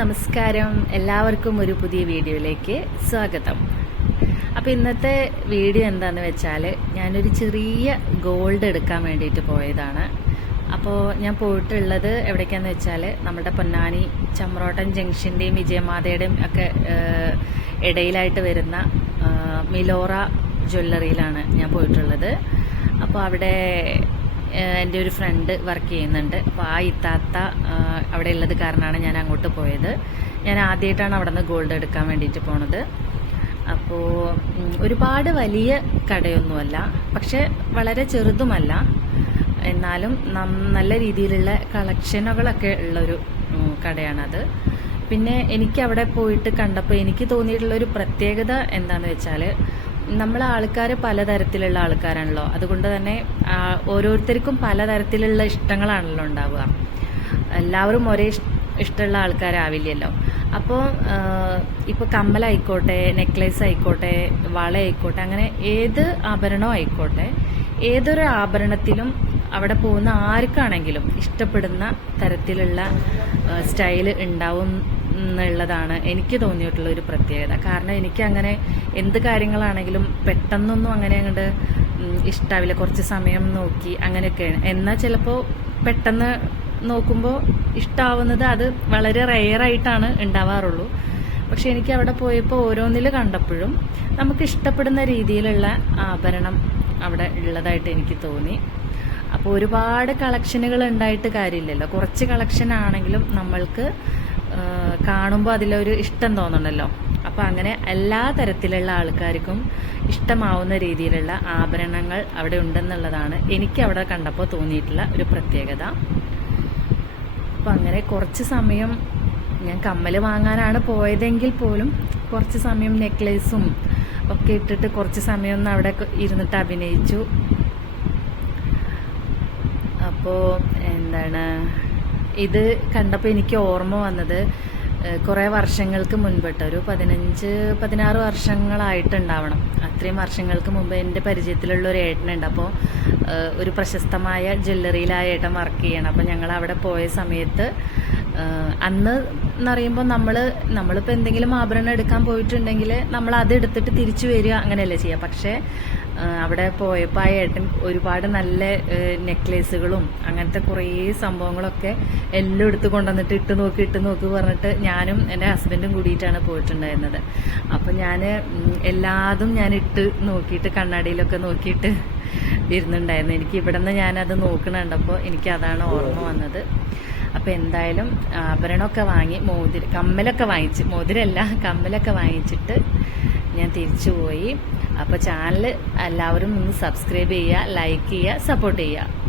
നമസ്കാരം. എല്ലാവർക്കും ഒരു പുതിയ വീഡിയോയിലേക്ക് സ്വാഗതം. അപ്പോൾ ഇന്നത്തെ വീഡിയോ എന്താന്ന് വെച്ചാൽ ഞാനൊരു ചെറിയ ഗോൾഡ് എടുക്കാൻ വേണ്ടിയിട്ട് പോയതാണ്. അപ്പോൾ ഞാൻ പോയിട്ടുള്ളത് എവിടേക്കാന്ന് വെച്ചാൽ നമ്മുടെ പൊന്നാനി ചമ്രോട്ടൻ ജംഗ്ഷന്റെയും വിജയമാതയുടെയും ഒക്കെ ഇടയിലായിട്ട് വരുന്ന മിലോറ ജ്വല്ലറിയിലാണ് ഞാൻ പോയിട്ടുള്ളത്. അപ്പോൾ അവിടെ എന്റെ ഒരു ഫ്രണ്ട് വർക്ക് ചെയ്യുന്നുണ്ട്. അപ്പോൾ ആ ഇത്താത്ത അവിടെ ഉള്ളത് കാരണമാണ് ഞാൻ അങ്ങോട്ട് പോയത്. ഞാൻ ആദ്യമായിട്ടാണ് അവിടെ നിന്ന് ഗോൾഡ് എടുക്കാൻ വേണ്ടിയിട്ട് പോണത്. അപ്പോൾ ഒരുപാട് വലിയ കടയൊന്നുമല്ല പക്ഷെ വളരെ ചെറുതുമല്ല. എന്നാലും നല്ല രീതിയിലുള്ള കളക്ഷനുകളൊക്കെ ഉള്ളൊരു കടയാണത്. പിന്നെ എനിക്ക് അവിടെ പോയിട്ട് കണ്ടപ്പോൾ എനിക്ക് തോന്നിയിട്ടുള്ള ഒരു പ്രത്യേകത എന്താണെന്ന് വെച്ചാൽ നമ്മളെ ആൾക്കാർ പലതരത്തിലുള്ള ആൾക്കാരാണല്ലോ. അതുകൊണ്ട് തന്നെ ഓരോരുത്തർക്കും പലതരത്തിലുള്ള ഇഷ്ടങ്ങളാണല്ലോ ഉണ്ടാവുക. എല്ലാവരും ഒരേ ഇഷ്ടമുള്ള ആൾക്കാരാവില്ലല്ലോ. അപ്പോൾ ഇപ്പോൾ കമ്മലായിക്കോട്ടെ നെക്ലേസ് ആയിക്കോട്ടെ വള ആയിക്കോട്ടെ അങ്ങനെ ഏത് ആഭരണം ആയിക്കോട്ടെ ഏതൊരു ആഭരണത്തിലും അവിടെ പോകുന്ന ആർക്കാണെങ്കിലും ഇഷ്ടപ്പെടുന്ന തരത്തിലുള്ള സ്റ്റൈൽ ഉണ്ടാവും എന്നുള്ളതാണ് എനിക്ക് തോന്നിയിട്ടുള്ള ഒരു പ്രത്യേകത. കാരണം എനിക്ക് അങ്ങനെ എന്ത് കാര്യങ്ങളാണെങ്കിലും പെട്ടെന്നൊന്നും അങ്ങനെ അങ്ങോട്ട് ഇഷ്ടാവില്ല. കുറച്ച് സമയം നോക്കി അങ്ങനെയൊക്കെയാണ്. എന്നാൽ ചിലപ്പോൾ പെട്ടെന്ന് നോക്കുമ്പോൾ ഇഷ്ടാവുന്നത് അത് വളരെ റെയറായിട്ടാണ് ഉണ്ടാവാറുള്ളൂ. പക്ഷെ എനിക്ക് അവിടെ പോയപ്പോൾ ഓരോന്നിൽ കണ്ടപ്പോഴും നമുക്ക് ഇഷ്ടപ്പെടുന്ന രീതിയിലുള്ള ആഭരണം അവിടെ ഉള്ളതായിട്ട് എനിക്ക് തോന്നി. അപ്പോൾ ഒരുപാട് കളക്ഷനുകൾ ഉണ്ടായിട്ട് കാര്യമില്ലല്ലോ. കുറച്ച് കളക്ഷൻ ആണെങ്കിലും നമ്മൾക്ക് കാണുമ്പോൾ അതിലൊരു ഇഷ്ടം തോന്നണമല്ലോ അപ്പോൾ അങ്ങനെ എല്ലാ തരത്തിലുള്ള ആൾക്കാർക്കും ഇഷ്ടമാവുന്ന രീതിയിലുള്ള ആഭരണങ്ങൾ അവിടെ ഉണ്ടെന്നുള്ളതാണ് എനിക്ക് അവിടെ കണ്ടപ്പോൾ തോന്നിയിട്ടുള്ള ഒരു പ്രത്യേകത. അപ്പോൾ അങ്ങനെ കുറച്ച് സമയം ഞാൻ കമ്മൽ വാങ്ങാനാണ് പോയതെങ്കിൽ പോലും കുറച്ച് സമയം നെക്ലേസും ഒക്കെ ഇട്ടിട്ട് കുറച്ച് സമയം ഒന്ന് അവിടെ ഇരുന്നിട്ട് അഭിനയിച്ചു. അപ്പോൾ എന്താണ്? ഇത് കണ്ടപ്പോൾ എനിക്ക് ഓർമ്മ വന്നത് കുറേ വർഷങ്ങൾക്ക് മുൻപിട്ട് ഒരു പതിനഞ്ച് പതിനാറ് വർഷങ്ങളായിട്ടുണ്ടാവണം. അത്രയും വർഷങ്ങൾക്ക് മുമ്പ് എന്റെ പരിചയത്തിലുള്ള ഒരു ഏട്ടനുണ്ട്. അപ്പോൾ ഒരു പ്രശസ്തമായ ജ്വല്ലറിയിൽ ഏട്ടൻ വർക്ക് ചെയ്യണം. അപ്പോൾ ഞങ്ങൾ അവിടെ പോയ സമയത്ത് അന്ന് എന്നറിയുമ്പോൾ നമ്മൾ നമ്മളിപ്പോൾ എന്തെങ്കിലും ആഭരണം എടുക്കാൻ പോയിട്ടുണ്ടെങ്കിൽ നമ്മൾ അത് എടുത്തിട്ട് തിരിച്ചു വരിക അങ്ങനെയല്ലേ ചെയ്യുക പക്ഷേ അവിടെ പോയപ്പോൾ ആ ഏട്ടൻ ഒരുപാട് നല്ല നെക്ലേസുകളും അങ്ങനത്തെ കുറേ സംഭവങ്ങളൊക്കെ എല്ലാം എടുത്ത് കൊണ്ടുവന്നിട്ട് ഇട്ട് നോക്കി ഇട്ട് നോക്കി പറഞ്ഞിട്ട് ഞാനും എന്റെ ഹസ്ബൻഡും കൂടിയിട്ടാണ് പോയിട്ടുണ്ടായിരുന്നത്. അപ്പം ഞാൻ എല്ലാതും ഞാൻ ഇട്ട് നോക്കിയിട്ട് കണ്ണാടിയിലൊക്കെ നോക്കിയിട്ട് ഇരുന്നുണ്ടായിരുന്നു. എനിക്ക് ഇവിടെ നിന്ന് ഞാനത് നോക്കണുണ്ടപ്പോൾ എനിക്കതാണ് ഓർമ്മ വന്നത്. അപ്പോൾ എന്തായാലും ആഭരണമൊക്കെ വാങ്ങി മോതിര കമ്മലൊക്കെ വാങ്ങിച്ച് മോതിരല്ല കമ്മലൊക്കെ വാങ്ങിച്ചിട്ട് ഞാൻ തിരിച്ചു പോയി. അപ്പോൾ ചാനൽ എല്ലാവരും ഒന്ന് സബ്സ്ക്രൈബ് ചെയ്യുക ലൈക്ക് ചെയ്യുക സപ്പോർട്ട് ചെയ്യുക.